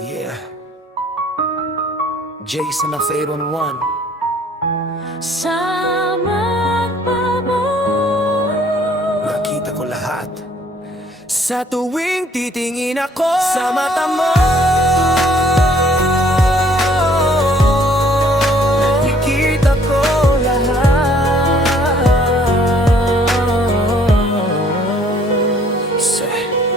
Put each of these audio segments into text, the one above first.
Yeah. Jason of 811. Sa mata mo, Nakita ko lahat. Sa tuwing titingin ako sa mata mo, nakikita ko lahat.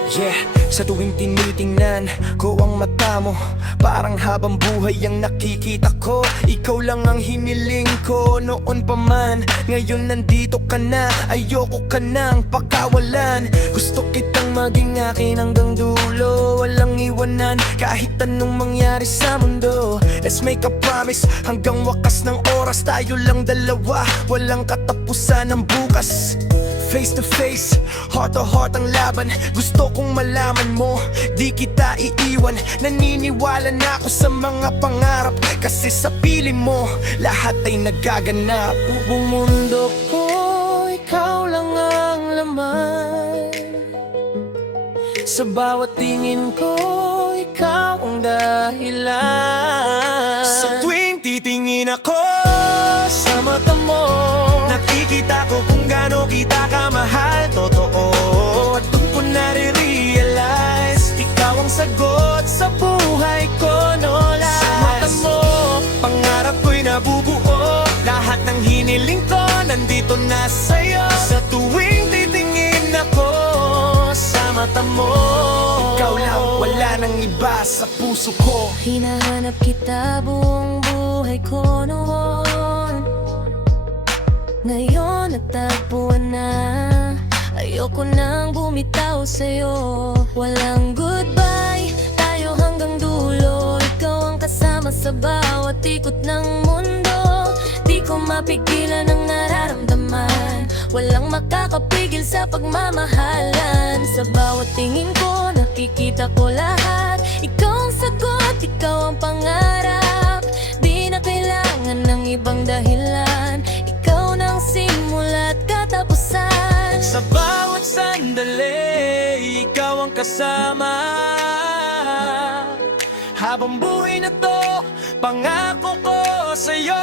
Yeah, sa tuwing tinitingnan ko ang mata mo, parang habang buhay ang nakikita ko. Ikaw lang ang hiniling ko noon pa man. Ngayon nandito ka na, ayoko ka nang pagkawalan. Gusto kitang maging akin hanggang dulo, walang iwanan kahit anong mangyari sa mundo. Let's make a promise, hanggang wakas ng oras tayo lang dalawa, walang katapusan ng bukas. Face to face, heart to heart ang laban. Gusto kong malaman mo, di kita iiwan. Naniniwala na ako sa mga pangarap, kasi sa piling mo, lahat ay nagaganap. Buong mundo ko, ikaw lang ang laman. Sa bawat tingin ko, ikaw ang dahilan. Sa tuwing titingin ako sa mata mo, nakikita ko kung gaano kita kamahal. Totoo, at doon ko nare-realize, ikaw ang sagot sa buhay ko, no lies. Sa mata mo, pangarap ko'y nabubuo. Lahat ng hiniling ko, nandito na sa'yo. Sa tuwing titingin ako sa mata mo, ikaw lang, wala nang iba sa puso ko. hinahanap kita buong buhay ko noon. Ngayon natagpuan na, ayoko nang bumitaw sa'yo. Walang goodbye, tayo hanggang dulo. Ikaw ang kasama sa bawat ikot ng mundo. Di ko mapigilan ang nararamdaman, walang makakapigil sa pagmamahalan. Sa bawat tingin ko, nakikita ko lahat. Ikaw ang sagot, ikaw ang pangarap. Di na kailangan ng ibang dahilan, ikaw nang simula at katapusan. Sa bawat sandali, ikaw ang kasama. Habang buhay na to, pangako ko sa'yo,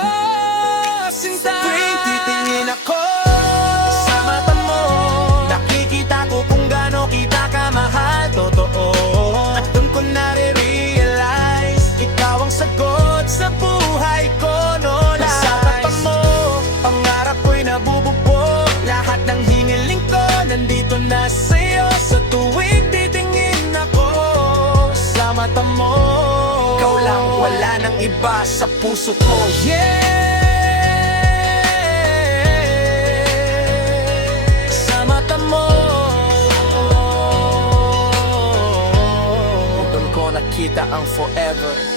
sinta. Sa tuwing titingin ako sa mata mo, nakikita ko kung gaano kita kamahal. Totoo, at doon ko nare-realize, ikaw ang sagot sa buhay ko, no lies. Sa mata mo, pangarap ko'y nabububog. Lahat ng hiniling ko, nandito na sa'yo. Sa tuwing titingin ako sa mata mo, ikaw lang, wala nang iba sa puso ko. Yeah! Sa mata mo, doon ko nakita ang forever.